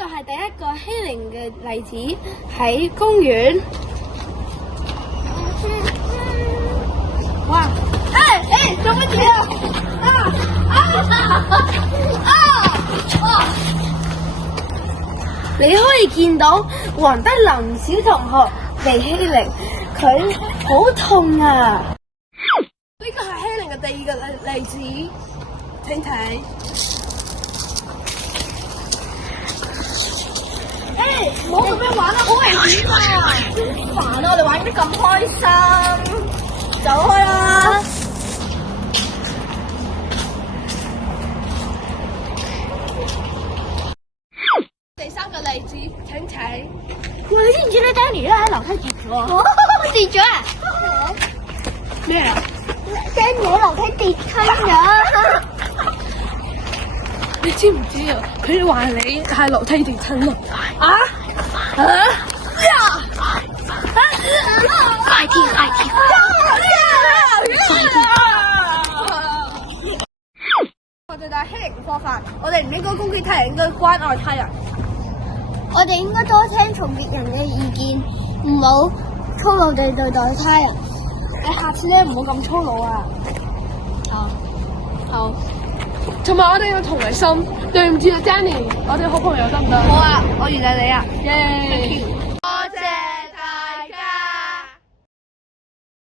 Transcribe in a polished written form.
個係第一個欺凌嘅例子，喺公園。哇！做乜嘢啊？你可以見到黃德林小同學被欺凌，佢好痛啊！呢個係欺凌嘅第二個例子，睇睇。唔好咁樣玩啦，好危險啊！好煩啊！我哋玩得咁開心，走開啦！第三個例子，請睇。哇！你知唔知咧，Danny咧喺樓梯跌咗？跌咗啊？咩啊？Danny喺樓梯跌親咗。你知唔知啊？佢話你係樓梯跌親咯。快啲！我哋大欺凌過犯，我哋唔應該攻擊他人，應該關愛他人。我哋應該多聽從別人嘅意見，唔好粗魯地對待他人。你下次咧唔好咁粗魯啊！好。同埋我哋要同理心，對唔住啊 Jenny，我哋好朋友得唔得？好啊，我原諒你啊，耶！